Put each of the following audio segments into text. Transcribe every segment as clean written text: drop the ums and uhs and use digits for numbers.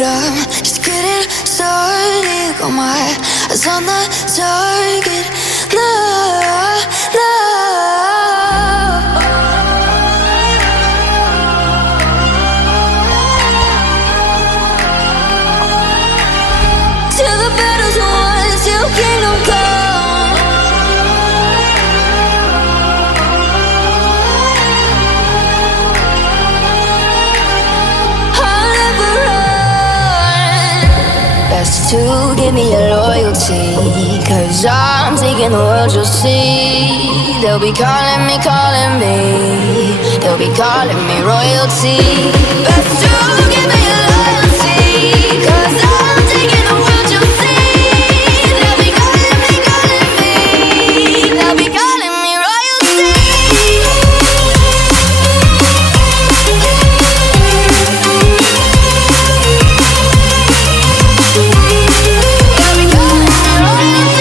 but I'm just getting started. Got my eyes on the target. No, no. Till the battle's won, till kingdom come. I'll never run. Best to give me your loyalty, 'cause I'm taking the world, you'll see. They'll be calling me, they'll be calling me royalty. Best to give me your loyalty, 'cause I'm taking the world, you'll see. They'll be calling me, they'll be calling me royalty. They'll be calling me royalty.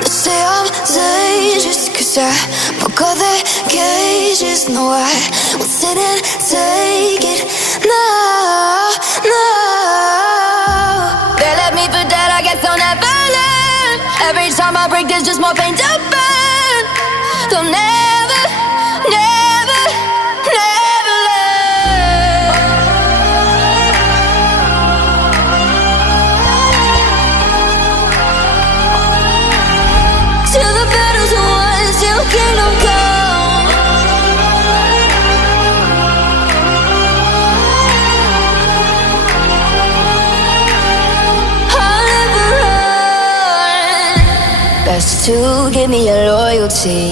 They say I'm dangerous 'cause I broke all their cages. No, I won't sit and take it. No, no. They left me for dead, I guess I'll never learn. Every time I break, there's just more pain to burn. They'll never, never, never learn. Till the battle's won, till kingdom come. I'll never run. Best to give me your loyalty,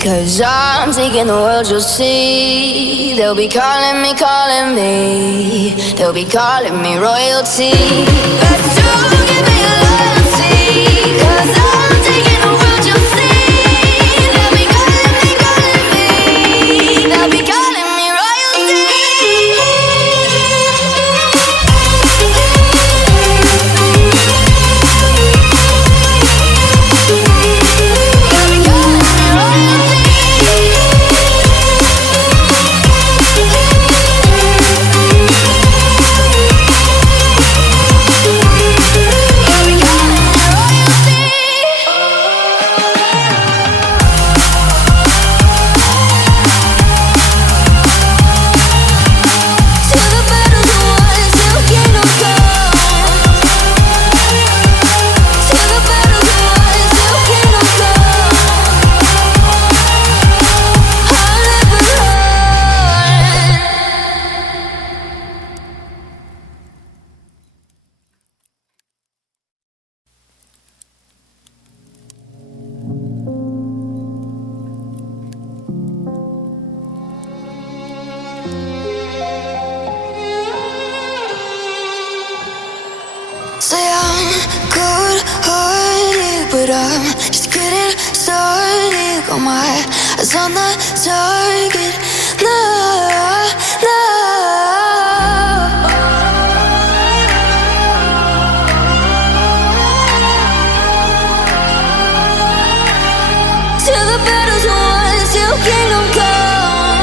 'cause I'm taking the world, you'll see. They'll be calling me, they'll be calling me royalty. Best to give me your loyalty, 'cause I'm taking the world, you'll see. They'll be calling me, they'll be calling me royalty. They'll be calling me royalty. They'll be calling me royalty. Till the battle's won, till kingdom come. Till the battle's won, till kingdom come. I'll never run. Say I'm good-hearted, but I'm just getting started. Got my eyes on the target. No, no. Till the battle's won, till kingdom come.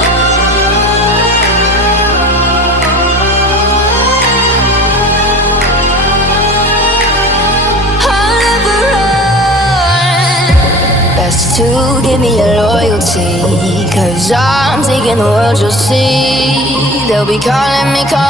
I'll never run. Best to give me your loyalty, 'cause I'm taking the world, you'll see. They'll be calling me,